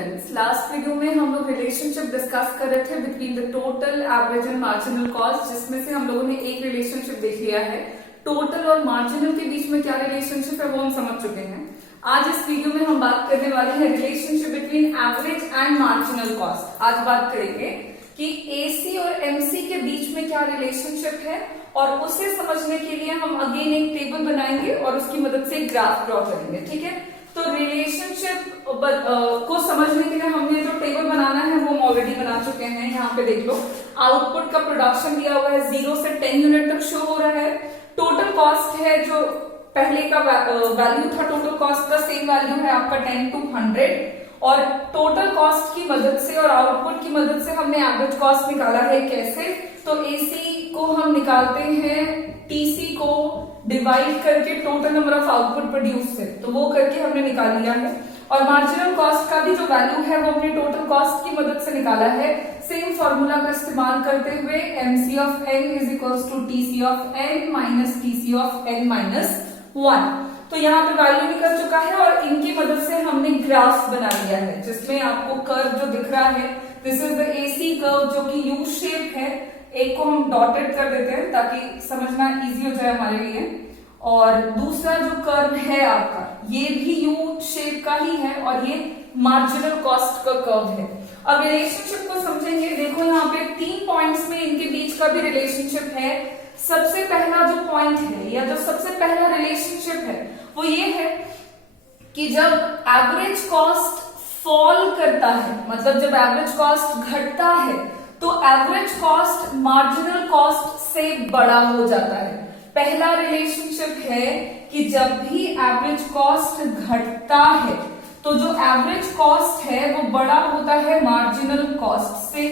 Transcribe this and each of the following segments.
Students, last video में हम लोग रिलेशनशिप डिस्कस कर रहे थे between the total, average and marginal cost, जिसमें से हम लोगों ने एक रिलेशनशिप देख लिया है। टोटल और मार्जिनल के बीच में क्या रिलेशनशिप है वो हम समझ चुके हैं। आज इस वीडियो में हम बात करने वाले हैं relationship between average and marginal cost. आज बात करेंगे कि एसी और एमसी के बीच में क्या रिलेशनशिप है, और उसे समझने के लिए हम अगेन एक टेबल बनाएंगे और उसकी मदद से ग्राफ ड्रॉ करेंगे। ठीक है, तो रिलेशनशिप को समझने के लिए हमने जो टेबल बनाना है वो हम ऑलरेडी बना चुके हैं। यहाँ पे देख लो, आउटपुट का प्रोडक्शन दिया हुआ है, 0 से 10 यूनिट तक शो हो रहा है। टोटल कॉस्ट है, जो पहले का वैल्यू था टोटल कॉस्ट का, सेम वैल्यू है आपका 10 to 100। और टोटल कॉस्ट की मदद से और आउटपुट की मदद से हमने एवरेज कॉस्ट निकाला है। कैसे? तो एसी को हम निकालते हैं टीसी को डिवाइड करके total number of output produce से, तो वो करके हमने निकाल लिया है। और मार्जिनल कॉस्ट का भी जो वैल्यू है वो हमने टोटल कॉस्ट की मदद से निकाला है, सेम फॉर्मूला का इस्तेमाल करते हुए। MC of N is equals to TC of N minus TC of N minus 1। तो यहाँ पे वैल्यू निकल चुका है और इनकी मदद से हमने ग्राफ बना लिया है, जिसमें आपको कर्व जो दिख रहा है, this is the AC curve जो कि यू शेप है। एक को हम डॉटेड कर देते हैं ताकि समझना इजी हो जाए हमारे लिए। और दूसरा जो कर्व है आपका, ये भी यू शेप का ही है और ये मार्जिनल कॉस्ट का कर्व है। अब रिलेशनशिप को समझेंगे। देखो यहाँ पे 3 पॉइंट्स में इनके बीच का भी रिलेशनशिप है। सबसे पहला जो पॉइंट है या जो सबसे पहला रिलेशनशिप है वो ये है कि जब एवरेज कॉस्ट फॉल करता है, मतलब जब एवरेज कॉस्ट घटता है, तो एवरेज कॉस्ट मार्जिनल कॉस्ट से बड़ा हो जाता है। पहला रिलेशनशिप है कि जब भी एवरेज कॉस्ट घटता है तो जो एवरेज कॉस्ट है वो बड़ा होता है मार्जिनल कॉस्ट से।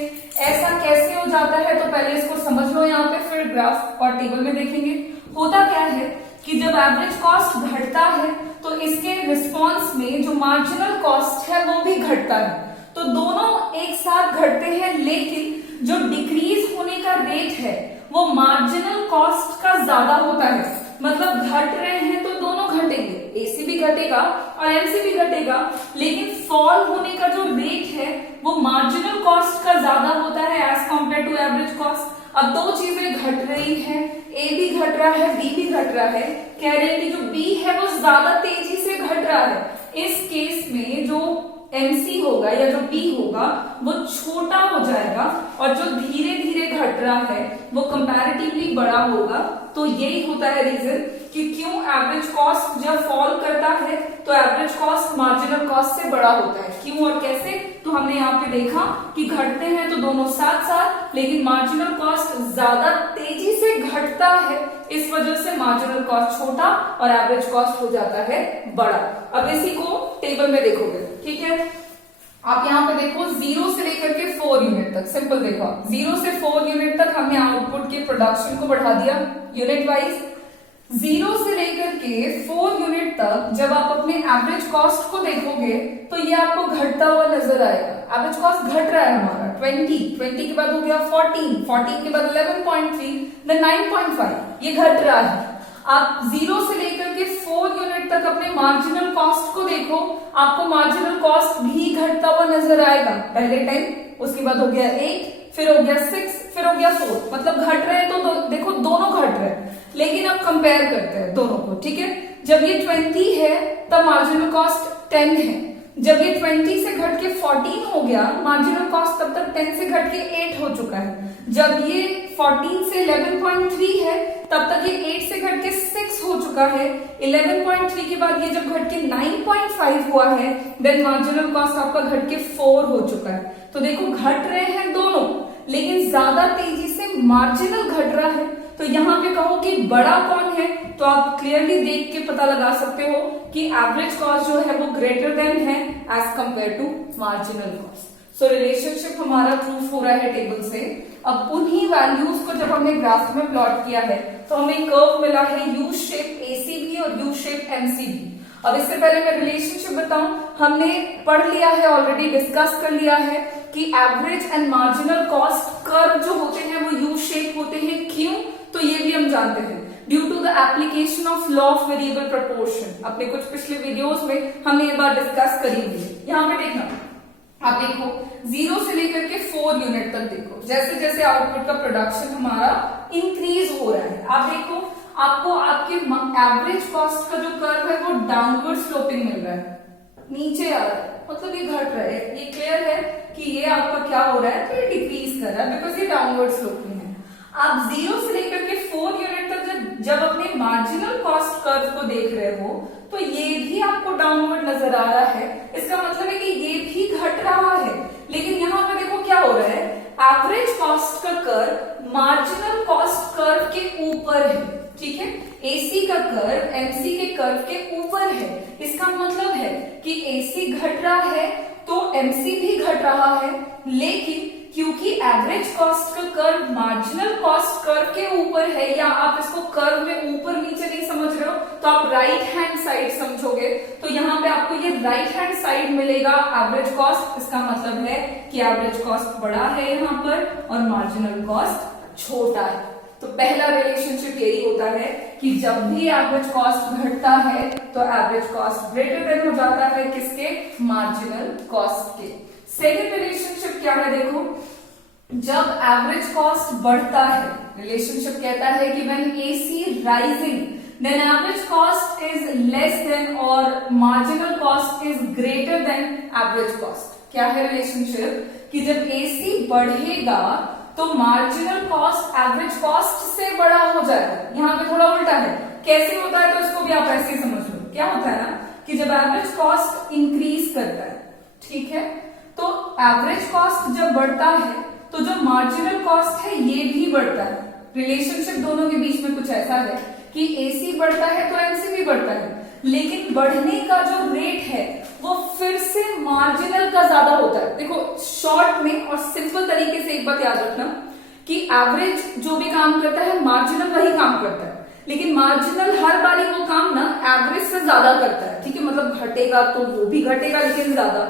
ऐसा कैसे हो जाता है, तो पहले इसको समझ लो यहाँ पे, फिर ग्राफ और टेबल में देखेंगे। होता क्या है कि जब एवरेज कॉस्ट घटता है तो इसके रिस्पॉन्स में जो मार्जिनल कॉस्ट है वो भी घटता है। तो दोनों एक साथ घटते हैं, लेकिन जो डिक्रीज होने का रेट है वो मार्जिनल कॉस्ट का ज्यादा होता है। मतलब घट रहे हैं तो दोनों घटेंगे, एसी भी घटेगा और एमसी भी घटेगा, लेकिन फॉल होने का जो रेट है वो मार्जिनल कॉस्ट का ज्यादा होता है as compared to average cost. अब दो चीजें घट रही हैं, ए भी घट रहा है, बी भी घट रहा है। कह रहे हैं कि जो बी है वो ज्यादा तेजी से घट रहा है। इस केस में जो एमसी होगा या जो बी होगा वो छोटा हो जाएगा, और जो धीरे धीरे घट रहा है वो कंपैरेटिवली बड़ा होगा। तो यही होता है रीजन कि क्यों एवरेज कॉस्ट जब फॉल करता है तो एवरेज कॉस्ट मार्जिनल कॉस्ट से बड़ा होता है। क्यों और कैसे, तो हमने यहाँ पे देखा कि घटते हैं तो दोनों साथ साथ, लेकिन मार्जिनल कॉस्ट ज्यादा तेजी से घटता है, इस वजह से मार्जिनल कॉस्ट छोटा और एवरेज कॉस्ट हो जाता है बड़ा। अब इसी को टेबल में देखोगे, ठीक है। आप यहाँ पे देखो 0 से लेकर के 4 यूनिट तक, सिंपल देखो, 0 से 4 यूनिट तक हमने आउटपुट के प्रोडक्शन को बढ़ा दिया यूनिट वाइज। 0 से लेकर के 4 यूनिट तक जब आप अपने एवरेज कॉस्ट को देखोगे तो ये आपको घटता हुआ नजर आएगा। एवरेज कॉस्ट घट रहा है हमारा 20 के बाद हो गया 14 के बाद 11.3, देन 9.5, ये घट रहा है। आप 0 से लेकर के 4 यूनिट तक अपने मार्जिनल कॉस्ट को देखो, आपको मार्जिनल कॉस्ट भी घटता हुआ नजर आएगा पहले टाइम, उसके बाद हो गया 8, फिर हो गया 6, फिर हो गया 4। मतलब घट रहे हैं तो देखो दोनों घट रहे हैं, लेकिन अब कंपेयर करते हैं दोनों को, ठीक है। जब ये 20 है तब मार्जिनल कॉस्ट 10 है। जब ये 20 से घट के 14 हो गया, मार्जिनल कॉस्ट तब तक 10 से घट के 8 हो चुका है। जब ये 14 से 11.3 है तब तक ये 8 से घट के 6 हो चुका है। 11.3 के बाद ये जब घट के 9.5 हुआ है, देन मार्जिनल कॉस्ट आपका घट के 4 हो चुका है। तो देखो घट रहे हैं दोनों, लेकिन ज्यादा तेजी से मार्जिनल घट रहा है। तो यहाँ पे कहो कि बड़ा कौन है, तो आप क्लियरली देख के पता लगा सकते हो कि एवरेज कॉस्ट जो है वो ग्रेटर देन है as compared to marginal cost. So relationship हमारा प्रूफ हो रहा है टेबल से। अब उन्हीं वैल्यूज को जब हमने ग्राफ में प्लॉट किया है तो हमें कर्व मिला है यू शेप एसीबी और यू शेप एमसीबी। अब इससे पहले मैं रिलेशनशिप बताऊं, हमने पढ़ लिया है ऑलरेडी, डिस्कस कर लिया है कि average and marginal cost curve जो होते हैं वो यू शेप होते हैं। क्यों, तो ये भी हम जानते हैं, due to the application of law of variable proportion. अपने कुछ पिछले वीडियोस में हमने ये बात डिस्कस करी हुई है। यहाँ पे देखना, आप देखो 0 से लेकर के 4 यूनिट तक देखो, जैसे जैसे आउटपुट का प्रोडक्शन हमारा इंक्रीज हो रहा है, आप देखो आपको आपके एवरेज कॉस्ट का जो कर्व है वो डाउनवर्ड स्लोपिंग मिल रहा है, नीचे आ रहा है, मतलब ये घट रहा है। ये क्लियर है कि ये आपका क्या हो रहा है, तो ये डिक्रीज कर रहा है बिकॉज ये डाउनवर्ड स्लोपिंग है। आप 0 से लेकर के 4 यूनिट तक जब अपने मार्जिनल कॉस्ट कर्व को देख रहे हो तो ये भी आपको डाउनवर्ड नजर आ रहा है, इसका मतलब है कि ये भी घट रहा है। लेकिन यहाँ पे देखो क्या हो रहा है, एवरेज कॉस्ट का कर्व मार्जिनल कॉस्ट कर्व के ऊपर है, ठीक है, एसी का कर्व एमसी के कर्व के ऊपर है। इसका मतलब है कि एसी घट रहा है तो एमसी भी घट रहा है, लेकिन क्योंकि एवरेज कॉस्ट का कर्व मार्जिनल कॉस्ट कर्व के ऊपर है, या आप इसको कर्व में ऊपर नीचे नहीं समझ रहे हो तो आप राइट हैंड साइड समझोगे, तो यहाँ पे आपको ये राइट हैंड साइड मिलेगा एवरेज कॉस्ट। इसका मतलब है कि एवरेज कॉस्ट बड़ा है यहाँ पर और मार्जिनल कॉस्ट छोटा है। तो पहला रिलेशनशिप यही होता है कि जब भी एवरेज कॉस्ट घटता है तो एवरेज कॉस्ट ग्रेटर देन हो जाता है किसके, मार्जिनल कॉस्ट के। सेकेंड रिलेशनशिप क्या है, देखो जब एवरेज कॉस्ट बढ़ता है, रिलेशनशिप कहता है कि when AC rising then average cost is less than और marginal cost is greater than average cost. क्या है रिलेशनशिप कि जब एसी बढ़ेगा तो मार्जिनल कॉस्ट एवरेज कॉस्ट से बड़ा हो जाएगा। यहाँ पे थोड़ा उल्टा है, कैसे होता है तो इसको भी आप ऐसे ही समझ लो। क्या होता है ना कि जब एवरेज कॉस्ट इंक्रीज करता है, ठीक है, तो एवरेज कॉस्ट जब बढ़ता है तो जो मार्जिनल कॉस्ट है ये भी बढ़ता है। रिलेशनशिप दोनों के बीच में कुछ ऐसा है कि एसी बढ़ता है तो एमसी भी बढ़ता है, लेकिन बढ़ने का जो रेट है वो फिर से मार्जिनल का ज्यादा होता है। देखो शॉर्ट में और सिंपल तरीके से एक बात याद रखना कि एवरेज जो भी काम करता है मार्जिनल वही काम करता है, लेकिन मार्जिनल हर बारी वो काम ना एवरेज से ज्यादा करता है, ठीक है, मतलब घटेगा तो वो भी घटेगा लेकिन ज्यादा,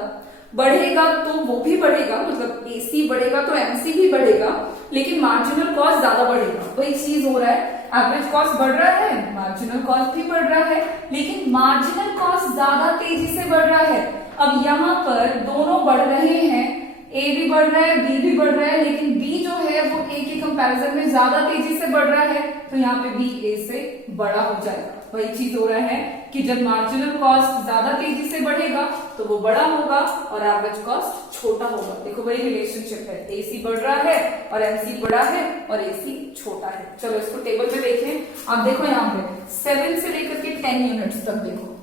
बढ़ेगा तो वो भी बढ़ेगा, मतलब एसी बढ़ेगा तो एमसी भी बढ़ेगा, लेकिन मार्जिनल कॉस्ट ज्यादा बढ़ेगा। वही चीज हो रहा है, एवरेज कॉस्ट बढ़ रहा है, मार्जिनल कॉस्ट भी बढ़ रहा है, लेकिन मार्जिनल कॉस्ट ज्यादा तेजी से बढ़ रहा है। अब यहाँ पर दोनों बढ़ रहे हैं, ए भी बढ़ रहा है, बी भी बढ़ रहा है, लेकिन बी जो है वो ए के कंपैरिजन में ज्यादा तेजी से बढ़ रहा है, तो यहाँ पे बी ए से बड़ा हो जाएगा। वही चीज हो रहा है कि जब मार्जिनल कॉस्ट ज्यादा तेजी से बढ़ेगा तो वो बड़ा होगा और एवरेज कॉस्ट छोटा होगा। देखो वही रिलेशनशिप है, एसी बढ़ रहा है और एमसी बड़ा है और एसी छोटा है। चलो इसको टेबल में देखें। आप देखो यहाँ पे 7 से लेकर के 10 यूनिट्स तक देखो,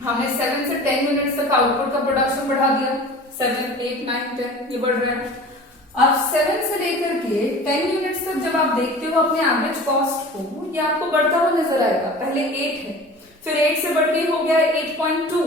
हमने 7 से 10 यूनिट्स तक आउटपुट का प्रोडक्शन बढ़ा दिया, 7, 8, 9, 10 ये बढ़ रहा है। अब 7 से लेकर के 10 यूनिट्स तक जब आप देखते हो अपने एवरेज कॉस्ट को, ये आपको बढ़ता हुआ नजर आएगा। पहले 8 है, फिर 8 से बढ़ के हो गया है 8.2,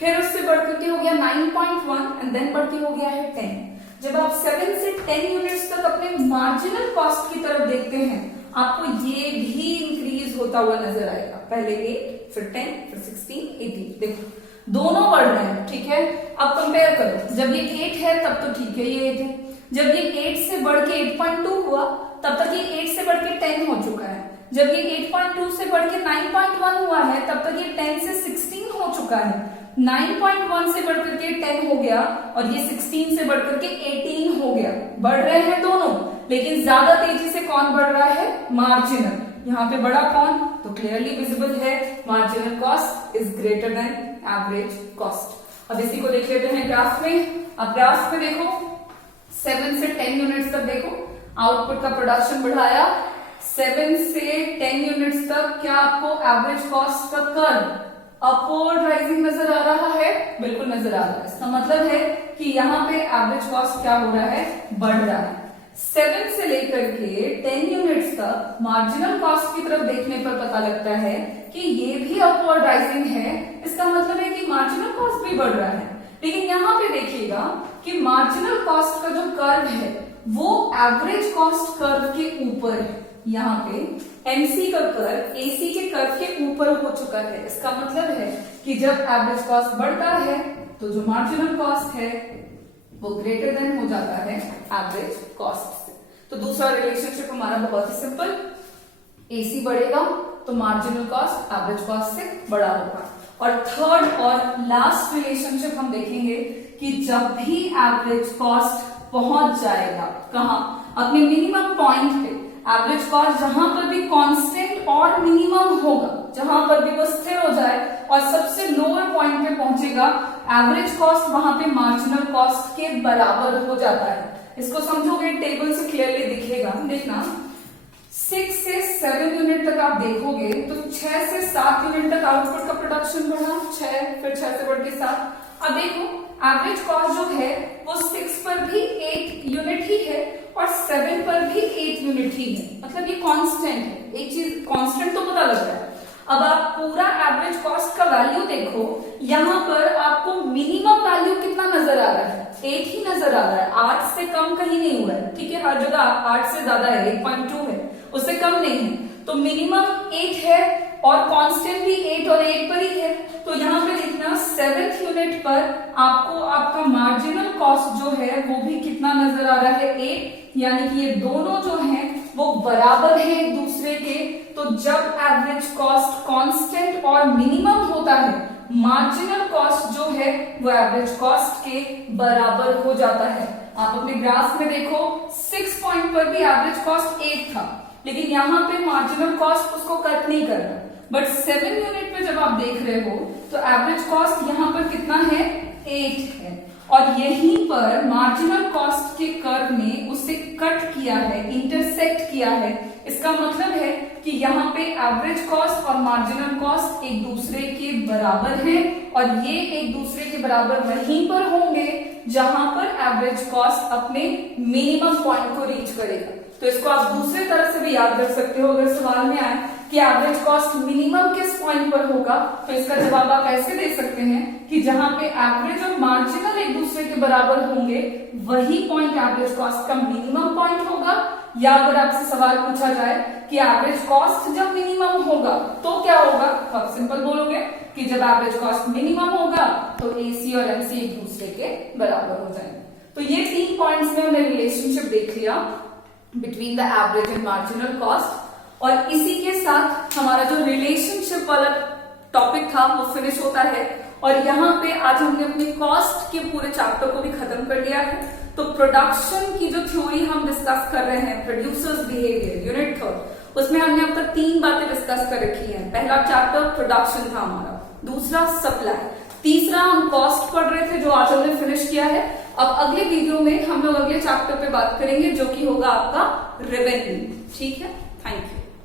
फिर उससे बढ़ करके हो गया 9.1 एंड देन बढ़ के हो गया है 10। जब आप 7 से 10 यूनिट्स तक अपने मार्जिनल कॉस्ट की तरफ देखते हैं, आपको ये भी इंक्रीज होता हुआ नजर आएगा। पहले 8, फिर 10, फिर 16, 18, देखो दोनों बढ़ रहे हैं, ठीक है। अब कंपेयर करो, जब ये 8 है तब तो ठीक है, ये 8 है, जब ये 8 से बढ़ के 8.2 हुआ तब तक ये 8 से बढ़ के 10 हो चुका है, जब ये 8.2 से बढ़ के 9.1 हुआ है तब तक ये 10 से 16 हो चुका है, 9.1 से बढ़कर के 10 हो गया और ये 16 से बढ़कर के 18 हो गया। बढ़ रहे हैं दोनों, लेकिन ज्यादा तेजी से कौन बढ़ रहा है, मार्जिनल। यहाँ पे बड़ा कौन, तो क्लियरली विजिबल है, marginal cost is greater than average cost. अब इसी को देख लेते हैं ग्राफ में। अब ग्राफ में देखो 7 से 10 यूनिट्स तक देखो आउटपुट का प्रोडक्शन बढ़ाया, 7 से 10 यूनिट्स तक क्या आपको एवरेज कॉस्ट का कर्व अपवर्ड राइजिंग नजर आ रहा है, बिल्कुल नजर आ रहा है। इसका मतलब है कि यहाँ पे एवरेज कॉस्ट क्या हो रहा है, बढ़ रहा है। 7 से लेकर के 10 यूनिट्स तक मार्जिनल कॉस्ट की तरफ देखने पर पता लगता है कि ये भी अपवर्ड राइजिंग है, इसका मतलब है कि मार्जिनल कॉस्ट भी बढ़ रहा है। लेकिन यहाँ पे देखिएगा कि मार्जिनल कॉस्ट का जो कर्व है वो एवरेज कॉस्ट कर्व के ऊपर है। यहाँ पे एमसी का कर्व एसी के कर्व के ऊपर हो चुका है। इसका मतलब है कि जब एवरेज कॉस्ट बढ़ता है तो जो मार्जिनल कॉस्ट है वो ग्रेटर देन हो जाता है एवरेज कॉस्ट से। तो दूसरा रिलेशनशिप हमारा बहुत ही सिंपल, एसी बढ़ेगा तो मार्जिनल कॉस्ट एवरेज कॉस्ट से बड़ा होगा। और थर्ड और लास्ट रिलेशनशिप हम देखेंगे कि जब भी एवरेज कॉस्ट पहुंच जाएगा कहां, अपने मिनिमम पॉइंट पे, एवरेज कॉस्ट जहां पर भी कांस्टेंट और मिनिमम होगा, जहां पर भी वो स्थिर हो जाए और सबसे लोअर पॉइंट पे पहुंचेगा, एवरेज कॉस्ट वहां पे मार्जिनल कॉस्ट के बराबर हो जाता है। इसको समझोगे टेबल से क्लियरली दिखेगा। देखना 6 से 7 यूनिट तक आप देखोगे तो 6 से 7 यूनिट तक आउटपुट का प्रोडक्शन बढ़ा, 6 फिर 6 से बढ़ के 7। अब देखो एवरेज कॉस्ट जो है वो 6 पर भी 8 यूनिट ही है और 7 पर भी 8 यूनिट ही है, मतलब ये कांस्टेंट है। एक चीज कांस्टेंट तो पता लग रहा है। अब आप पूरा एवरेज कॉस्ट का वैल्यू देखो, यहाँ पर आपको मिनिमम वैल्यू कितना नजर आ रहा है, 8 ही नजर आ रहा है, 8 से कम कहीं नहीं हुआ है। ठीक है, हर जगह 8 से ज्यादा है, 8.2 है, उससे कम नहीं है। तो मिनिमम 8 है और कांस्टेंट भी 8 और 8 पर ही है। तो यहाँ पे देखना 7th यूनिट पर आपको आपका मार्जिनल कॉस्ट जो है वो भी कितना नजर आ रहा है, 8, यानी कि ये दोनों जो हैं वो बराबर है एक दूसरे के। तो जब एवरेज कॉस्ट कांस्टेंट और मिनिमम होता है, मार्जिनल कॉस्ट जो है वो एवरेज कॉस्ट के बराबर हो जाता है। आप अपने ग्राफ में देखो 6 पॉइंट पर भी एवरेज कॉस्ट 8 था, लेकिन यहाँ पे मार्जिनल कॉस्ट उसको कट नहीं कर रहा। बट 7 यूनिट पे जब आप देख रहे हो तो एवरेज कॉस्ट यहाँ पर कितना है, 8 है, और यहीं पर मार्जिनल कॉस्ट के कर्व ने उसे कट किया है, इंटरसेक्ट किया है। इसका मतलब है कि यहाँ पे एवरेज कॉस्ट और मार्जिनल कॉस्ट एक दूसरे के बराबर हैं और ये एक दूसरे के बराबर वहीं पर होंगे जहां पर एवरेज कॉस्ट अपने मिनिमम पॉइंट को रीच करेगा। तो इसको आप दूसरे तरह से भी याद रख सकते हो। अगर सवाल में आए कि एवरेज कॉस्ट मिनिमम किस पॉइंट पर होगा, तो इसका जवाब आप ऐसे दे सकते हैं कि जहां पे एवरेज और मार्जिनल एक दूसरे के बराबर होंगे वही पॉइंट एवरेज कॉस्ट का मिनिमम पॉइंट होगा। या अगर आपसे सवाल पूछा जाए कि एवरेज कॉस्ट जब मिनिमम होगा तो क्या होगा, तो आप सिंपल बोलोगे कि जब एवरेज कॉस्ट मिनिमम होगा तो एसी और एमसी एक दूसरे के बराबर हो जाएंगे। तो ये 3 पॉइंट्स में हमने रिलेशनशिप देख लिया between the average and marginal cost, और इसी के साथ हमारा जो रिलेशनशिप वाला टॉपिक था वो फिनिश होता है। और यहाँ पे आज हमने अपनी कॉस्ट के पूरे चैप्टर को भी खत्म कर लिया है। तो प्रोडक्शन की जो थ्योरी हम डिस्कस कर रहे हैं, प्रोड्यूसर्स बिहेवियर, यूनिट थर्ड, उसमें हमने अब तक 3 बातें डिस्कस कर रखी हैं। पहला चैप्टर प्रोडक्शन था हमारा, दूसरा सप्लाई, तीसरा हम कॉस्ट पढ़ रहे थे जो आज हमने फिनिश किया है। अब अगले वीडियो में हम लोग अगले चैप्टर पे बात करेंगे जो कि होगा आपका रेवेन्यू। ठीक है, थैंक यू।